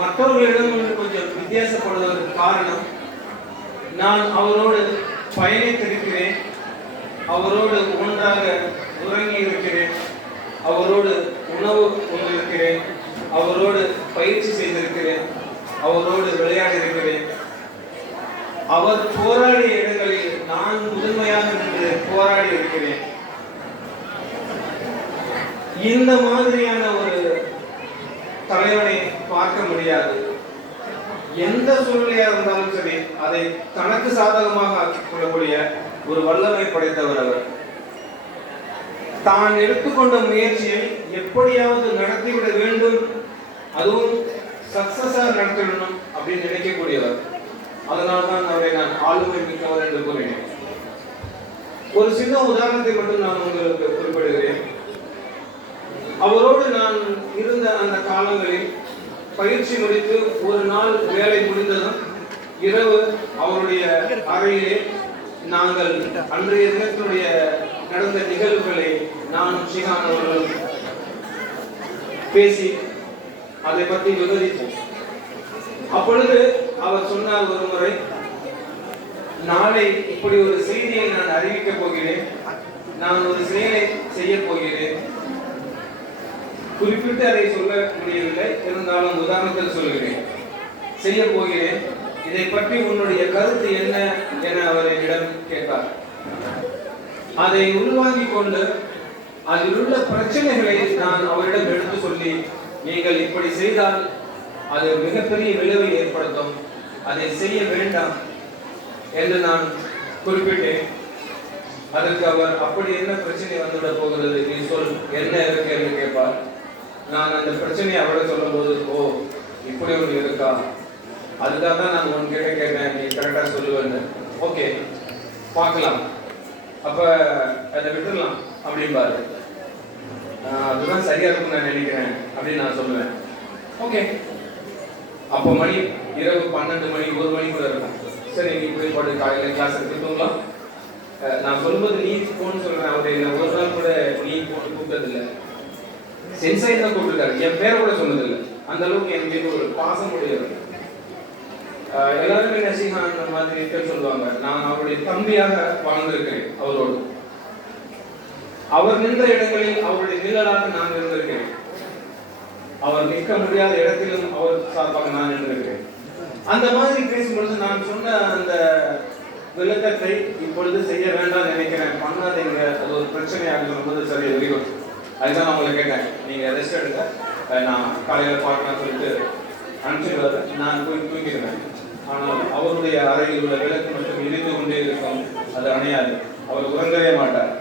மற்றவர்களிடம் கொஞ்சம் வித்தியாசப்படுவதற்கு காரணம், நான் அவரோடு பயணித்திருக்கிறேன், அவரோடு ஒன்றாக உறங்கி இருக்கிறேன், அவரோடு உணவு கொண்டிருக்கிறேன், அவரோடு பயிற்சி செய்திருக்கிறேன், அவரோடு விளையாடி இருக்கிறேன். அவர் போராடிய இடங்களில் நான் முதன்மையாக நின்று போராடி இருக்கிறேன். இந்த மாதிரியான ஒரு தலைவனை பார்க்க முடியாது. எந்த சூழ்நிலையாக இருந்தாலும் சரி, அதை தனக்கு சாதகமாக ஆக்கிக் கொள்ளக்கூடிய ஒரு வல்லமை படைத்தவர் அவர். தான் எடுத்துக்கொண்ட முயற்சியை எப்படியாவது நடத்திவிட வேண்டும், அதுவும் சக்சஸா நடத்திடணும் அப்படின்னு நினைக்கக்கூடியவர். அதனால்தான் அவரை நான் ஆளுமை மிக்கவர் என்று கூறினேன். ஒரு சின்ன உதாரணத்தை மட்டும் நான் உங்களுக்கு குறிப்பிடுகிறேன். அவரோடு நான் இருந்த அந்த காலங்களில் பயிற்சி முடித்து ஒரு நாள் வேலை முடிந்ததும் இரவு அவருடைய அறையிலே நாங்கள் அன்றைய தினத்தினுடைய நடந்த நிகழ்வுகளை நானும் ஷிஹான் அவர்களும் பேசி அதை பற்றி விவரித்தோம். அப்பொழுது அவர் சொன்னார் ஒரு முறை, நாளை இப்படி ஒரு செய்தியை நான் அறிவிக்கப் போகிறேன், நான் ஒரு செயலை செய்ய போகிறேன், குறிப்பிட்டு அதை சொல்ல முடியவில்லை, இருந்தாலும் உதாரணத்தில் சொல்கிறேன், செய்ய போகிறேன், இதை பற்றி உன்னுடைய கருத்து என்ன என அவர் என்னிடம் கேட்டார். அதை உள்வாங்கிக் கொண்டு அதில் உள்ள பிரச்சனைகளை நான் அவரிடம் எடுத்து சொல்லி, நீங்கள் இப்படி செய்தால் அது மிகப்பெரிய விளைவை ஏற்படுத்தும், அதை செய்ய வேண்டாம் என்று நான் குறிப்பிட்டேன். அதற்கு அவர், அப்படி என்ன பிரச்சனை வந்துவிட போகிறது, நீ சொல், என்ன இருக்கு என்று கேட்பார். நான் அந்த பிரச்சனையை அவரிடம் சொல்லும் போது, ஓ இப்படி ஒன்று இருக்கா, அதுக்காக தான் நான் உன்கிட்ட கேட்டேன், நீ கரெக்டாக சொல்லுவேன்னு. ஓகே பார்க்கலாம், அப்போ அதை விட்டுடலாம் அப்படின்பாரு. அதுதான் சரியா இருக்கும்னு நான் நினைக்கிறேன் அப்படின்னு நான் சொல்லுவேன். ஓகே, அப்போ மணி இரவு 12 மணி 1 மணி கூட இருக்கும். சரி நீ போய் பாடு, காலையில் கிளாஸ் எடுத்துக்கலாம். நான் சொல்லும்போது நீ போன்னு சொல்றேன். அவர் என்ன ஒரு நாள் கூட நீ போன்னு கூப்பிட்டதில்லை, சென்சாய் தான் கூப்பிட்டுருக்காரு, என் பேரை கூட சொன்னதில்லை. அந்த அளவுக்கு என் மீது ஒரு பாசம் உடையவர். எல்லாருமே நசீஹான் மாதிரி சொல்லுவாங்க. நான் அவருடைய தம்பியாக வாழ்ந்திருக்கிறேன் அவரோடு. அவர் நின்ற இடங்களில் அவருடைய நிழலாக நான் இருந்திருக்கிறேன். அவர் நிற்க முடியாத இடத்திலும் அவர் சார்பாக நான் இருந்திருக்கிறேன். அந்த மாதிரி பேசும்பொழுது நான் சொன்ன அந்த விளக்கத்தை இப்பொழுது செய்ய வேண்டாம் நினைக்கிறேன், பண்ணாதீங்க, அது ஒரு பிரச்சனையாக இருக்கும்போது சரி வெரி குட், அதுதான் நான் உங்களை கேட்டேன், நீங்க ரெஸ்ட் எடுங்க, நான் காலையில் பார்க்கலாம் சொல்லிட்டு அனுப்பிச்சிடுவாரு. நான் போய் தூங்கிடுவேன். ஆனால் அவருடைய அறையில் உள்ள விளக்கு மட்டும் எரிந்து கொண்டே இருக்கும், அது அணையாது. அவர் உறங்கவே மாட்டார்.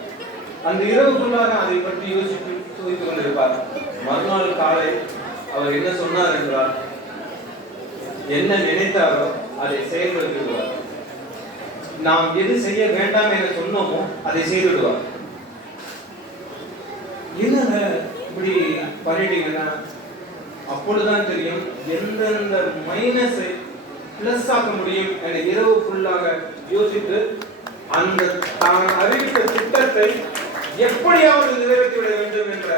அந்த இரவுக்குள்ளாக அதை பற்றி யோசித்து துவைத்துக் கொண்டிருப்பார். மறுநாள் காலை அவர் என்ன சொன்னார் என்றால், என்ன நினைத்தாரோ அதை செயல்படுத்திவிடுவார். நாம் எது செய்ய வேண்டாம் என சொன்னோமோ அதை செய்துவிடுவார். என்னங்க இப்படி பண்ணிட்டீங்கன்னா, அப்பொழுதுதான் தெரியும் எந்தெந்த மைனஸை பிளஸ் ஆக்க முடியும் என இரவு ஃபுல்லாக யோசித்து அந்த தான் அறிவித்த திட்டத்தை எப்படியாவது நிறைவேற்றிவிட வேண்டும் என்ற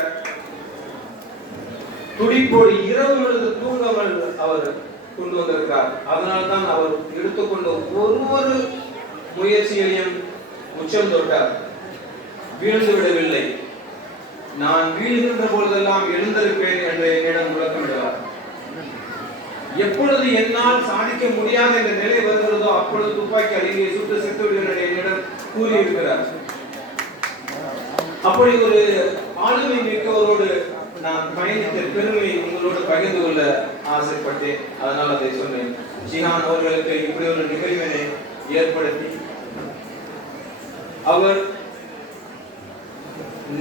துடிப்போடு இரவு முழுது தூங்காமல் அவர் கொண்டு வந்திருக்கிறார். அதனால்தான் அவர் எடுத்துக்கொண்ட ஒவ்வொரு முயற்சியையும் உச்சம் தொட்டார், வீழ்ந்து விடவில்லை. நான் வீழ்கின்ற பொழுதெல்லாம் எழுந்திருப்பேன் என்று என்னிடம் முழக்கமிடுவார். எப்பொழுது என்னால் சாதிக்க முடியாத என்ற நிலை வருகிறதோ அப்பொழுது துப்பாக்கி அருகே சுட்டு செத்து விடுவேன் என்னிடம் கூறியிருக்கிறார். அப்படி ஒரு ஆளுமை மிக்கவரோடு நான் பயணித்த பெருமை உங்களோடு பகிர்ந்து கொள்ள ஆசைப்பட்டேன். அதனால் அதை சொன்னேன். ஷிஹான் அவர்களுக்கு இப்படி ஒரு நிகழ்வினை ஏற்படுத்தி அவர்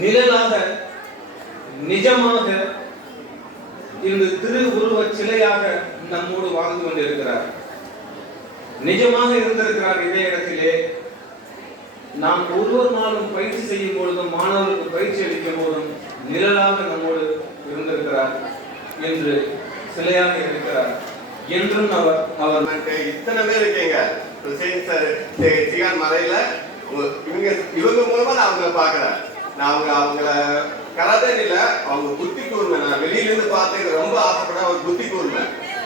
நிழலாக நிஜமாக இந்த திரு உருவ சிலையாக நம்மோடு வாழ்ந்து கொண்டிருக்கிறார். நிஜமாக இருந்திருக்கிறார். இதே இடத்திலே நாம் ஒவ்வொரு நாளும் பயிற்சி செய்யும் பொழுதும் மாணவர்களுக்கு பயிற்சி அளிக்கும் போதும் நிழலாக நம்மோடு இருந்திருக்கிறார் என்று சிலையாக இருக்கிறார் என்றும் அவர் இத்தனை பேர் இருக்கீங்க. ஷிஹான் மறையில இவங்க மூலமா நான் அவங்களை பாக்குறேன். நான் அவங்கள கராத்தே இல்ல, அவங்க புத்தி கூர்மை. நான் வெளியில இருந்து பார்த்து ரொம்ப ஆசைப்பட அவர் புத்தி கூர்மை.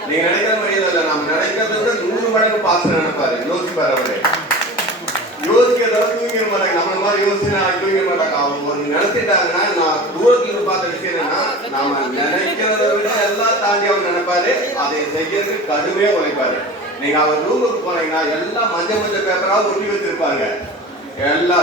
நீங்க நினைக்கிற மாதிரி இல்ல, நம்ம நினைக்கிறத விட 100 மடங்கு பாஸ்டர் நினைப்பாரு. யோசிப்பாரு அவரு. யோசிக்கிறத தூங்கிட மாட்டாங்க. நம்மள மாதிரி யோசிச்சு தூங்கிட மாட்டாங்க. அவங்க ஒரு நினைச்சிட்டாங்கன்னா, நான் தூரத்துல இருந்து பார்த்த விஷயம் என்னன்னா, நாம நினைக்கிறத விட எல்லாம் தாண்டி அவர் நினைப்பாரு. அதை செய்யறதுக்கு கடுமையா உழைப்பாரு. நீங்க அவர் ரூமுக்கு போனீங்கன்னா எல்லாம் மஞ்சள் பேப்பரா ஒட்டி வச்சிருப்பாங்க. எல்லா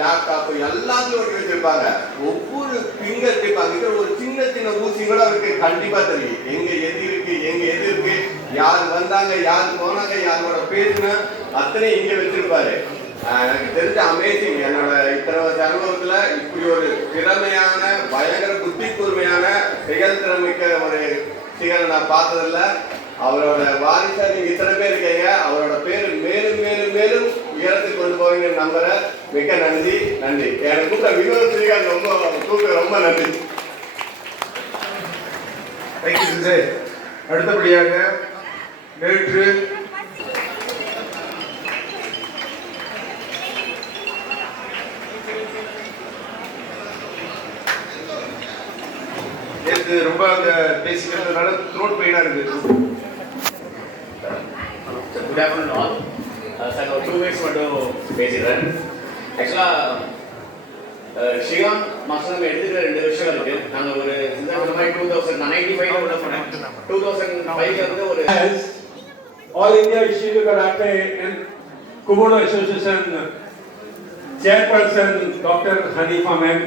லேப்டாப் எல்லாத்தையும் ஒட்டி வச்சிருப்பாங்க. ஒவ்வொரு ஃபிங்கர் டிப் அங்க ஒரு சின்ன சின்ன ஊசி கூட அவருக்கு கண்டிப்பா தெரியும். எங்க எது இருக்கு, எங்க எது இருக்கு, யார் வந்தாங்க, யார் போனாங்க, யாரோட பேசுன அத்தனை இங்க வச்சிருப்பாரு. எனக்கு தெரிஞ்ச அமேசிங். என்னோட இத்தனை வருஷ அனுபவத்துல இப்படி ஒரு திறமையான, பயங்கர புத்தி கூர்மையான, செயல்திறமிக்க ஒரு சிகரை நான் பார்த்ததில்ல. அவரோட வாரிசா நீங்க இத்தனை பேர் இருக்கீங்க. அவரோட பேர் மேலும் மேலும் மேலும் உயரத்துக்கு கொண்டு போவீங்கன்னு நம்புறேன். மிக்க நன்றி. நன்றி. எனக்கு கூப்பிட்ட வினோத் ஸ்ரீகாந்த் ரொம்ப நன்றி. அடுத்தபடியாக நேற்று ரொம்ப அந்த பேசிக்கிறதுனால த்ரோட் பெயினா இருக்கு. Good afternoon all. Sir, 2 minutes மட்டும் பேசிடுறேன். ஆக்சுவலாக ஸ்ரீகாந்த் மாஸ்டர் நம்ம எடுத்துக்கிற 2 விஷயம் இருக்கு. நாங்கள் ஒரு இந்த மாதிரி 2095 உள்ள போனேன். 2005 வந்து ஒரு All India Ishizu Karate and Kubono Association Chairperson Dr. Hanifa Ma'am,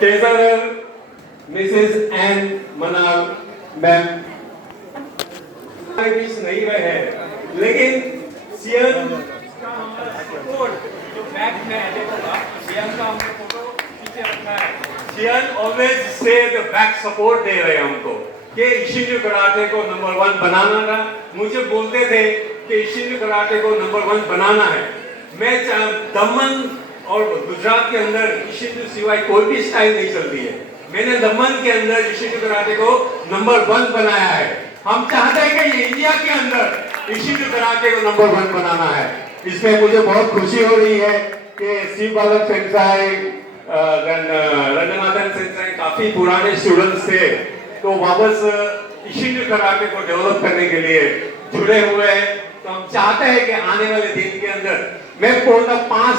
Treasurer Mrs. Ann Manal Ma'am, बीच नहीं रहे हैं, लेकिन सीएम का हमारा सपोर्ट जो बैक में देखोगा, सीएम का हमने फोटो पीछे रखा है. सीएम ऑलवेज से द बैक सपोर्ट दे रहे हैं हमको कि इशिंजू कराटे को नंबर 1 बनाना था. मुझे बोलते थे कि इशिंजू कराटे को नंबर 1 बनाना है. मैं दमन और गुजरात के अंदर इशिंजू सिवाय कोई भी स्टाइल नहीं चलती है. मैंने दमन के अंदर इशिंजू कराटे को नंबर 1 बनाया है. हम चाहते हैं कि इंडिया के अंदर इशिंजू कराटे को नंबर 1 बनाना है. इसमें मुझे बहुत खुशी हो रही है कि सी बालक सेंसाई, रंगनाथन सेंसाई काफी पुराने स्टूडेंट्स थे, तो वापस इशिंजू कराटे को डेवलप करने के लिए जुड़े हुए हैं. तो हम चाहते हैं कि आने वाले दिन के अंदर मैं बोलता 5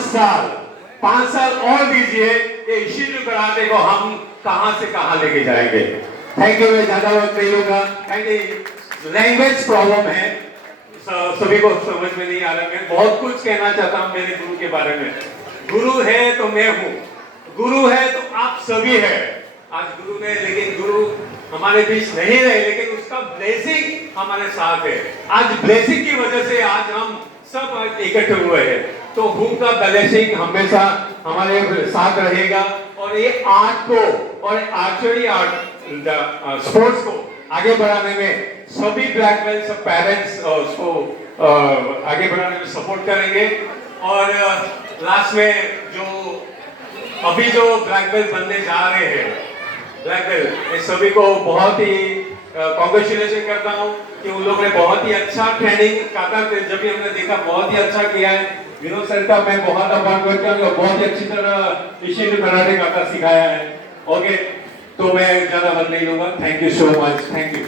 साल और दीजिए कि इशिंजू कराटे को हम कहां से कहां लेके जाएंगे. Thank you. मैं ज्यादा वक्त नहीं लूंगा. लैंग्वेज प्रॉब्लम है, सभी को समझ में नहीं आ रहा. मैं बहुत कुछ कहना चाहता हूं मेरे गुरु के बारे में. गुरु है तो मैं हूं, गुरु है तो आप सभी है. आज गुरु ने, लेकिन गुरु हमारे बीच नहीं रहे, लेकिन उसका ब्लेसिंग हमारे साथ है. आज ब्लेसिंग की वजह से आज हम सब इकट्ठे हुए हैं. तो हूं का ब्लेसिंग हमेशा हमारे साथ रहेगा. और ये आर्ट को और आर्चरी आर्ट स्पोर्ट्स को आगे बढ़ाने में सभी ब्लैक बेल्ट, सब पेरेंट्स उसको आगे बढ़ाने में सपोर्ट करेंगे. और लास्ट में जो अभी जो ब्लैक बेल्ट बनने जा रहे हैं, ब्लैक बेल्ट, ये सभी को बहुत ही कांग्रेचुलेशन करता हूँ कि उन लोगों ने बहुत ही अच्छा ट्रेनिंग काटा. जब भी हमने देखा बहुत ही अच्छा किया है. विनोद सर का मैं बहुत आभार करता हूँ, बहुत ही अच्छी तरह इशिंजू कराटे काटा सिखाया है. ओके, तो मैं ज्यादा वक्त नहीं लूंगा. Thank you so much. Thank you.